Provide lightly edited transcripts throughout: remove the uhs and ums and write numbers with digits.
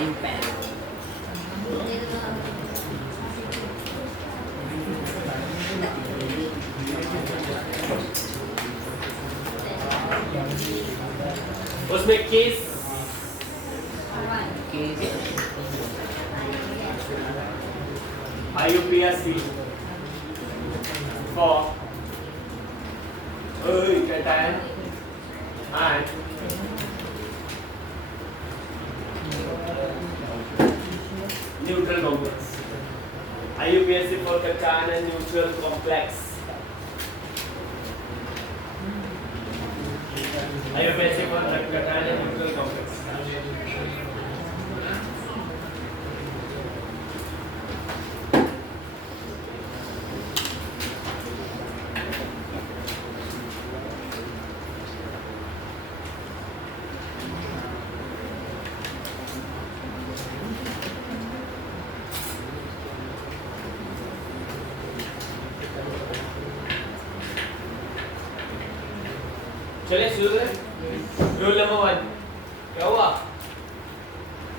IUPAC. उसमें case IUPAC for cation and neutral complex. IUPAC for cation and neutral complex. IUPAC for cation and neutral complex. चलिए शुरू करें। Rule number 1 क्या हुआ?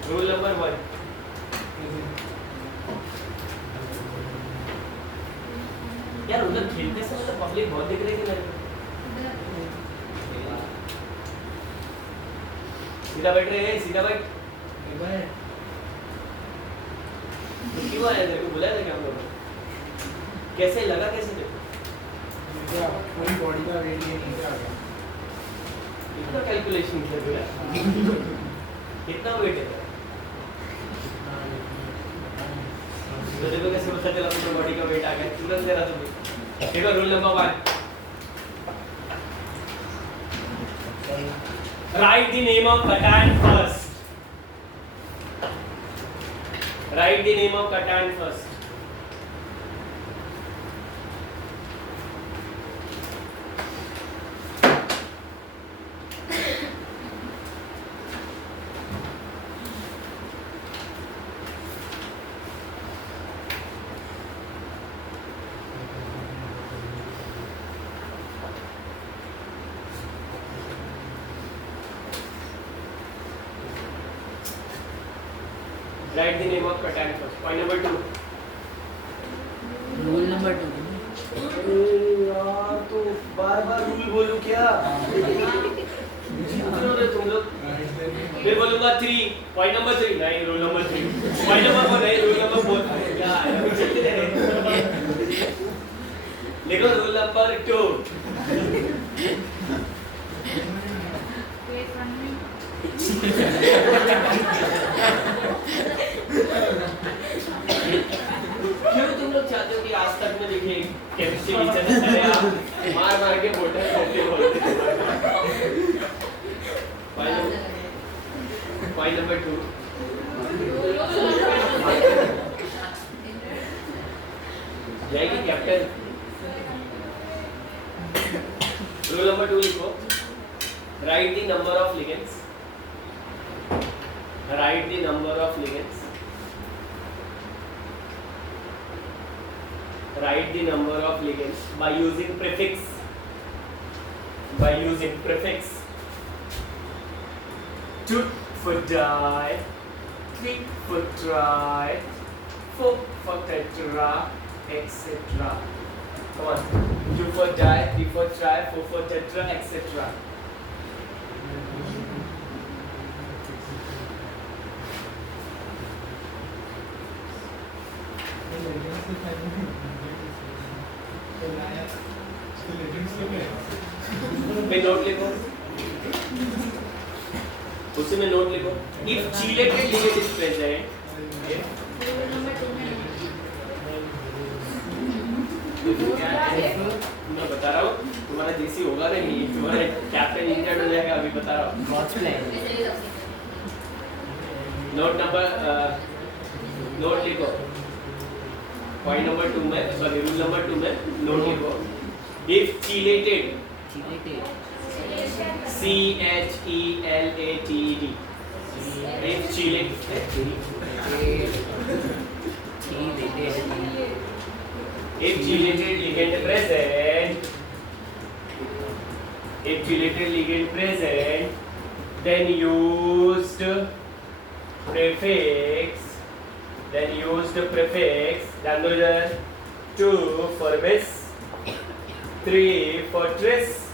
Rule number 1 यार उधर खेलते समय तो पब्लिक बहुत दिख रही थी मेरे को। सीधा बैठ रहे हैं, सीधा बैठ। क्यों आया? तेरे को बुलाया था क्या हम लोग? कैसे लगा? कैसे देखो पूरी बॉडी का वेट ये नीचे आ गया। कितना कैलकुलेशन किया तूने? कितना वेट है? तो देखो कैसे पता चला तुमको बॉडी का वेट आ गया? तुरंत दे रहा तुम्हें। देखो rule number 1 right the name of cation first. Right the name of cation first. Write the name of cation first. Point number 2. Rule number 2. यार तो बार-बार रूल बोलूं क्या? जीतने रे तुम लोग। फिर बोलूंगा 3. Point number 3. नहीं रूल नंबर 3. Point number 4 नहीं रूल नंबर 4. क्या है? जीतते रहे। लिखो रूल नंबर 2. क्यों तुम लोग चाहते हो कि आज तक में देखिए केमिस्ट्री टीचर ने सारे आप मार के बोलते पॉइंट नंबर 2 जाएगी कैप्टन। रूल नंबर 2 लिखो। Right the number of ligands. Write the number of ligands. Write the number of ligands by using prefix. By using prefix. Tut for di, trig for tri, for tetra, etc. Come on. 2 for di, 3 for tri, 4 for tetra, etc. पे नोट लिखो। उसी में नोट लिखो। If chelated ligand is present, मैं बता रहा हूँ तुम्हारा देसी होगा नहीं, तुम्हारा कैप्टन इंजर्ड हो जाएगा। अभी बता रहा हूँ। नोट नंबर नोट लिखो। पॉइंट नंबर 2 में सॉरी रूल नंबर 2 में नोट लिखो। If chelated CHELATED if chelated ligand present, if chelated ligand present, then used prefix, then use the prefix. Then do the 2 for bis, 3 for tris,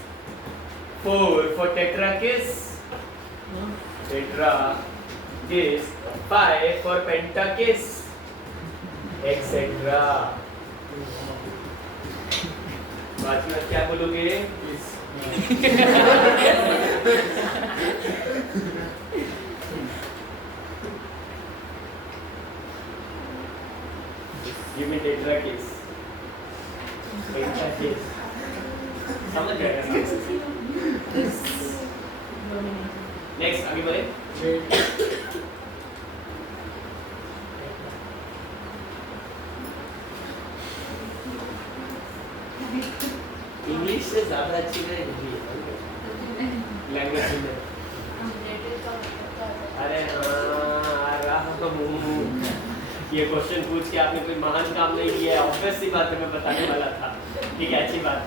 4 for tetrakis, tetra kiss, 5 for pentakis, etc. बाद में क्या बोलोगे? Give me tetrakis. Pentakis. समझ गए? नेक्स्ट आगे बढ़े. इंग्लिश से ज़्यादा अच्छी है हिंदी लैंग्वेज में. अरे ये क्वेश्चन पूछ के आपने कोई महान काम नहीं किया है. ऑब्वियस सी बात है, मैं बताने वाला था. ठीक है, अच्छी बात.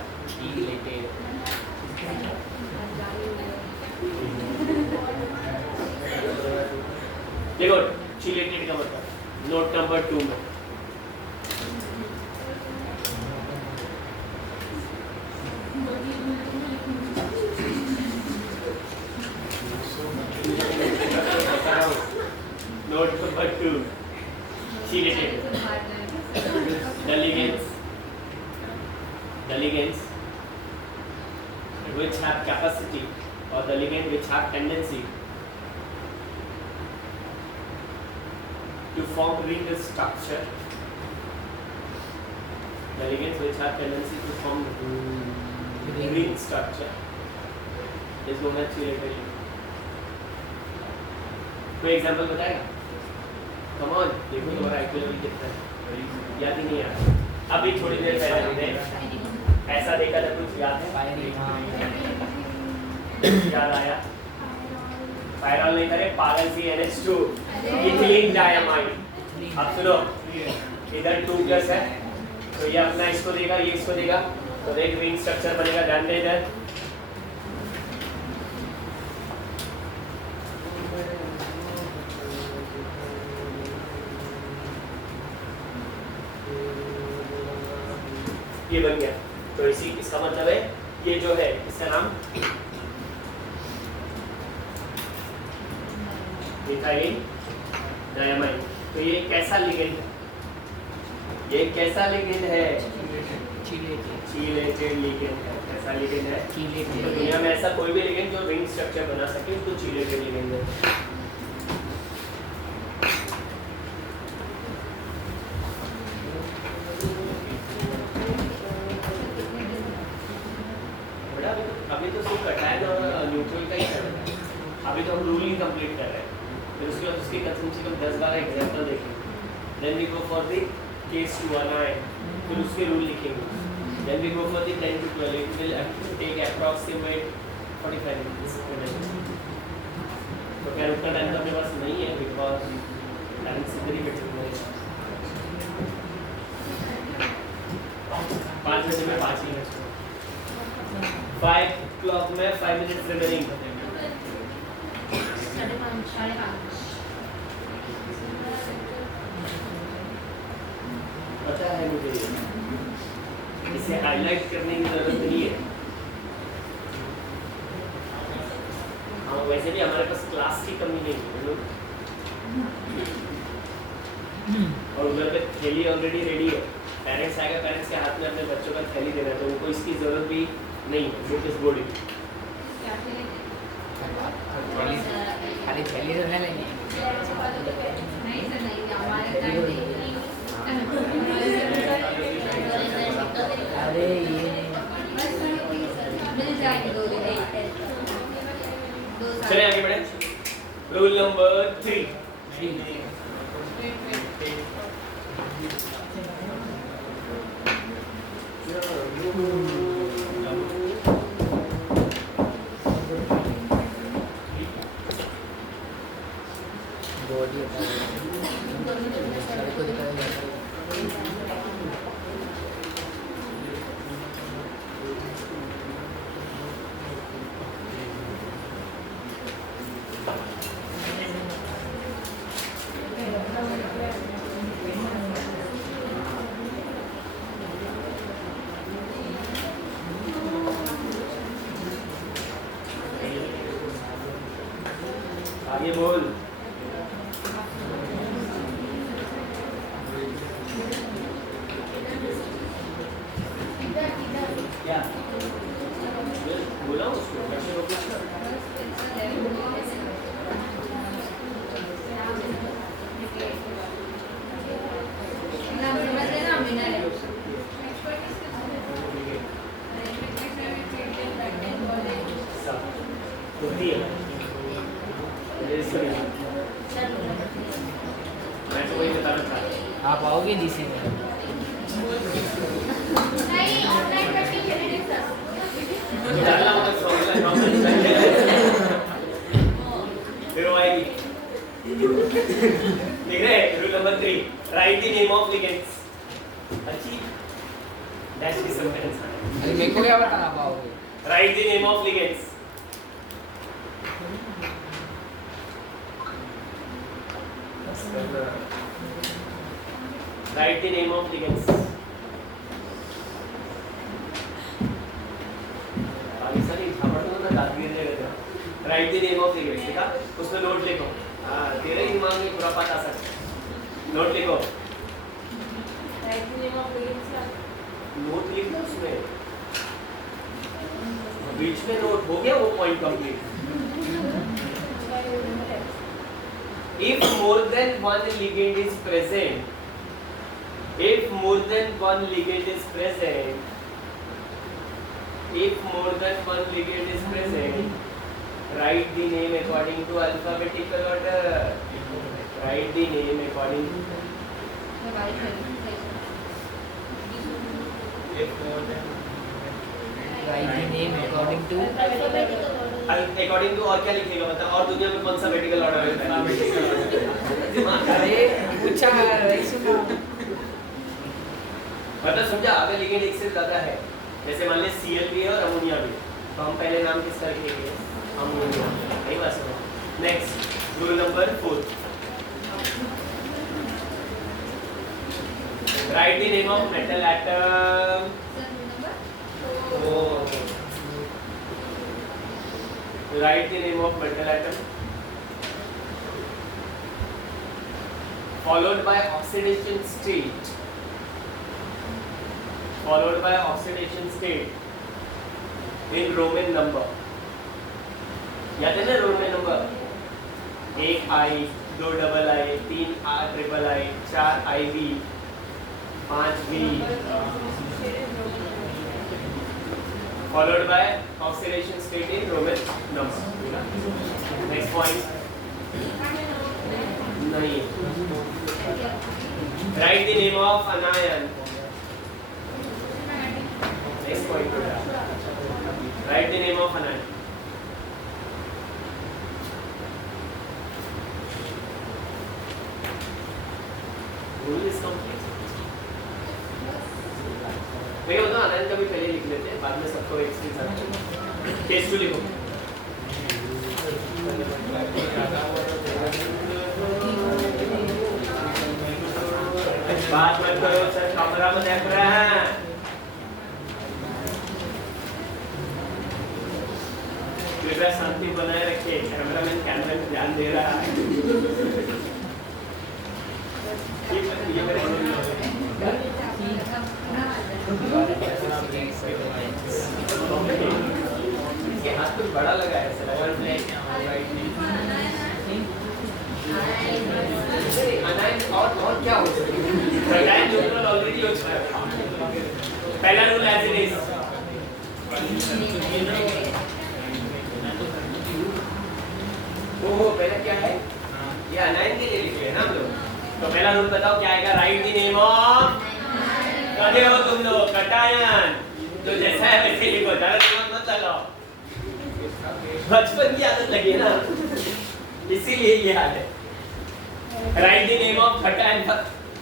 देखो चिलेटेड का मतलब नोट नंबर 2 में note number 2 chelated the ligands which have capacity or the ligand which have tendency to form ring structure. The ligands which have tendency to form ring structure is known as chelated ligand. कोई एग्जांपल बताएगा? Come on, देखो तुम्हारा IQ level कितना है. याद ही नहीं आ. अभी थोड़ी देर पहले हमने ऐसा देखा था, कुछ याद है? याद आया? पायरॉल नहीं करे, पागल सी NH2 इथिलीन डायमाइड. अब सुनो, इधर 2+ है तो ये अपना इसको देगा, ये इसको देगा, तो एक रिंग स्ट्रक्चर बनेगा. ध्यान दे इधर. ये बन गया. तो इसी इसका मतलब है ये जो है इसका नाम इथाइलिन डायमाइड. तो ये कैसा लिगेंड है? ये कैसा लिगेंड है? चीलेटेड लिगेंड है. कैसा लिगेंड है? चीलेटेड. तो दुनिया में ऐसा कोई भी लिगेंड जो रिंग स्ट्रक्चर बना सके उसको चीलेटेड लिगेंड है. अभी तो सिर्फ कटायन और न्यूट्रल का ही कर रहे हैं. अभी तो हम रूलिंग कंप्लीट कर रहे हैं. फिर उसके बाद उसके कम से कम 10-12 एग्जांपल देखेंगे. Then we go for the case to अनाइन. फिर उसके रूल लिखेंगे. Then we go for the 10 to 12. It will take approximate 45 minutes. तो क्या उतना टाइम तो अपने पास नहीं है बिकॉज टाइम से वेरी बेटर है. 5 बजे में 5 मिनट, 5 o'clock में 5 मिनट रिमेनिंग. पता है मुझे, इसे हाईलाइट करने की जरूरत नहीं है. हाँ, वैसे भी हमारे पास क्लास की कमी नहीं है और उधर पे थैली ऑलरेडी रेडी है. पेरेंट्स आएगा, पेरेंट्स के हाथ में अपने बच्चों का थैली देना है, तो उनको इसकी जरूरत भी नहीं है. नोटिस बोर्ड खाली थैली तो नहीं लेंगे. नहीं सर, नहीं हमारे टाइम अरे ये मिल जाएंगे 2 दिन. चलिए आगे बढ़े. Rule number 3. बॉडी को दिखाया जाता है. आगे बोल। क्या बोला उसको कैसे रोकना? होती है मैं तो वही बताना चाह रहा आप आओगे डीसी में? हूँ डालना होगा फिर वो आएगी ठीक है। Rule number 3 write the name of ligands. अच्छी डैश की सेंटेंस अरे मेरे को क्या बताना पाओगे? Write the name of ligands. Write the name of ligands. Pakistani झापड़ तो ना दाद गिरने लगे। Write the name of ligands, ठीक है? उसमें नोट लिखो। तेरे दिमाग में पूरा पता आ सकता है। नोट लिखो। Write the name of ligands क्या? नोट लिखना उसमें। बीच में नोट हो गया वो point complete. If more than one ligand is present, if more than one ligand is present, if more than one ligand is present, write the name according to alphabetical order. Write the name according to. If more than. Write the name according to According to और क्या लिखेगा बता? और दुनिया में कौन सा vertical order होता है? अरे पूछा नहीं सुना। मतलब समझा अगर लिगेंड एक से ज्यादा है जैसे मान ले Cl भी है और अमोनिया भी तो हम पहले नाम किसका लिखेंगे? अमोनिया। नहीं बात समझ। Next rule number 4 write the name of metal atom. Write the name of metal atom followed by oxidation state, followed by oxidation state in Roman number. याद है ना रोमन नंबर? 1 I, 2 double I, 3 R triple I, 4 IV, 5 V, followed by oxidation state in Roman number. Next point. नहीं. Write the name of anion. Next point. Write the name of anion. Rule is complete. देखो तो अनायन का भी पहले लिख लेते हैं बाद में सबको एक साथ टेस्ट 2 लिखो। बात मत करो सर कैमरा में देख रहे हैं। कृपया शांति बनाए रखिए कैमरामैन कैमरे में ध्यान दे रहा है। ये मेरे इसके हाथ कुछ बड़ा लगा है सर और क्या हो सकता है न्यूट्रल ऑलरेडी हो चुका है। पहला रूल एज इट इज ओहो पहला क्या है ये अनायन के लिए लिखे हैं ना हम लोग। तो पहला रूल बताओ क्या आएगा? राइट द नेम ऑफ कटे हो तुम लोग कटायन जो जैसा है वैसे लिखो ज़्यादा दिमाग मत लगाओ। बचपन की आदत लगी है ना इसीलिए ये हाल है। Right the name of cation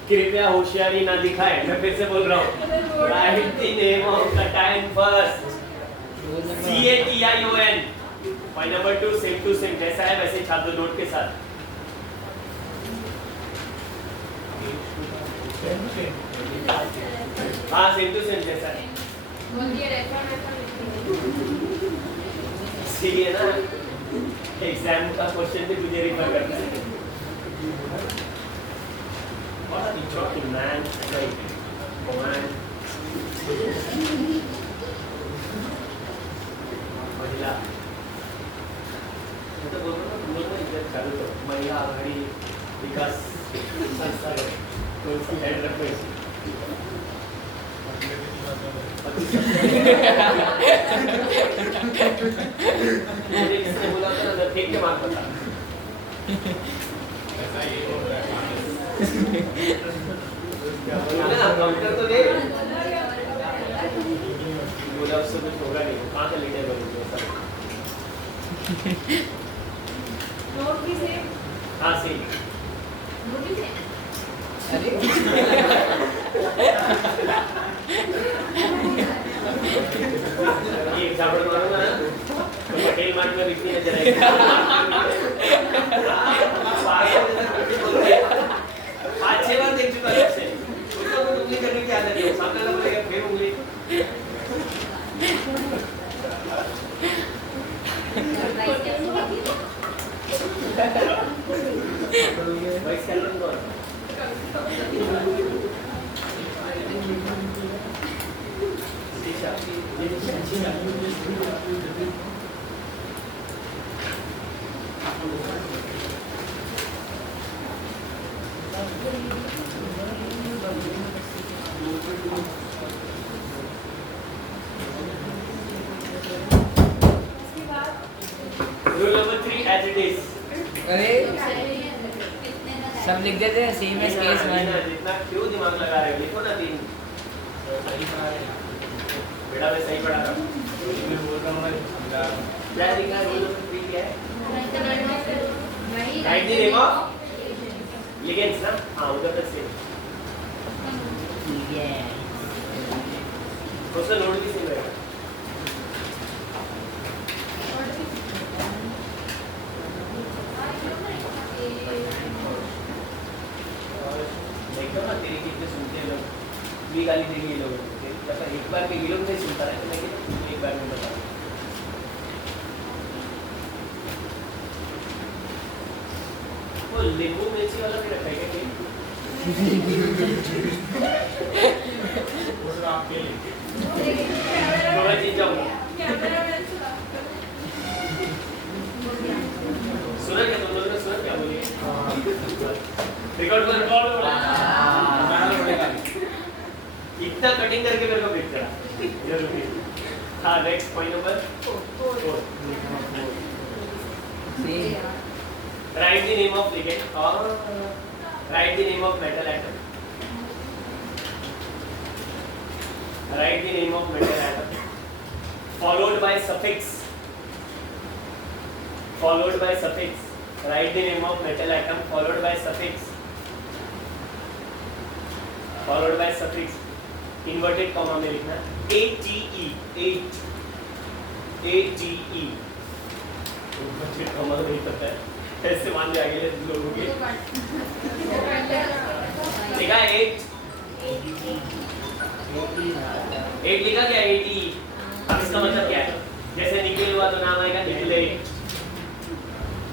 कृपया होशियारी ना दिखाएं मैं फिर से बोल रहा हूँ। Write the name of cation first CATION point number 2 same to same जैसा है वैसे छाप दो नोट के साथ। हाँ सेम टू सेम जैसा है सी है ना एग्जाम का क्वेश्चन भी तुझे रिफर करना है। What are you talking, man? Like, come on. महिला मैं तो बोलता हूँ तुम लोग ना इधर चालू करो महिला आघाड़ी विकास संस्था है तो उसकी हेड रखो मुझे किसने बोला था ना ठीक के मार्क बता बोला ना काउंटर तो दे बोला उससे कुछ होगा नहीं कहाँ से लीडर बनेंगे सब नोट भी सेम हाँ सही नोट भी सेम अरे ये एग्जाम्पल मारूंगा ना तो पटेल मार्ट में बिकनी नजर आएगी पाँच छह बार देख चुका है उससे उसको तो उंगली करने की आदत है सामने वाला बोलेगा फिर उंगली वाइस कैप्टन कौन Rule number 3 as it is. अरे सब लिख देते हैं सेम एज केस वन। जितना क्यों दिमाग लगा रहे हो लिखो ना 3 बेटा मैं सही पढ़ा था मैं बोल रहा हूँ ना क्या लिखा है रूल नंबर 3 क्या है right the name of ligands ना हाँ उधर तक सेम उसका नोट भी सेम रहेगा देखो ना तेरी कितने सुनते लोग भी गाली देंगे लोग एक बार के लोग नहीं सुनता है लेकिन एक बार में बता वो नींबू मिर्ची वाला भी रखा है क्या वो सब आपके लिए तो मैं जीत जाऊंगा सुना क्या तुम लोगों ने सुना क्या बोलिए रिकॉर्ड कर इतना कटिंग करके मेरे को भेज करा जरूरी हाँ next point number 4 write the name of ligand और write the name of metal atom write the name of metal atom followed by suffix write the name of metal atom followed by suffix inverted comma में लिखना ATE inverted comma नहीं पता है ऐसे मान लिया आगे लोगों के लिखा 8 लिखा क्या 80 अब इसका मतलब क्या है जैसे निकल हुआ तो नाम आएगा निकलेट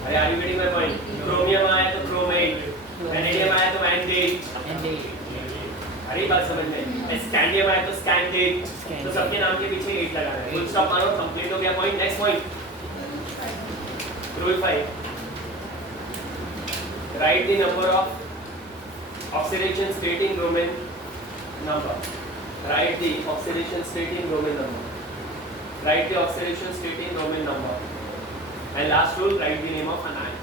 अरे are you getting my point chromium आया तो क्रोमेट वैनेडियम आया तो वैनडेट अरे बात समझ में स्कैंडियम आया तो स्कैंडेट तो सबके नाम के पीछे 8 लगाना है फुल स्टॉप मारो कंप्लीट हो गया point next point rule 5 right the number of oxidation state in Roman number write the oxidation state in Roman number write the oxidation state in Roman number and last rule write the name of an ion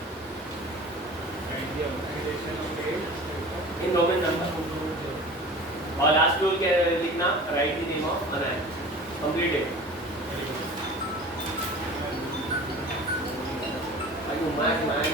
in Roman number और last rule क्या लिखना write the name of an ion complete it are you mad man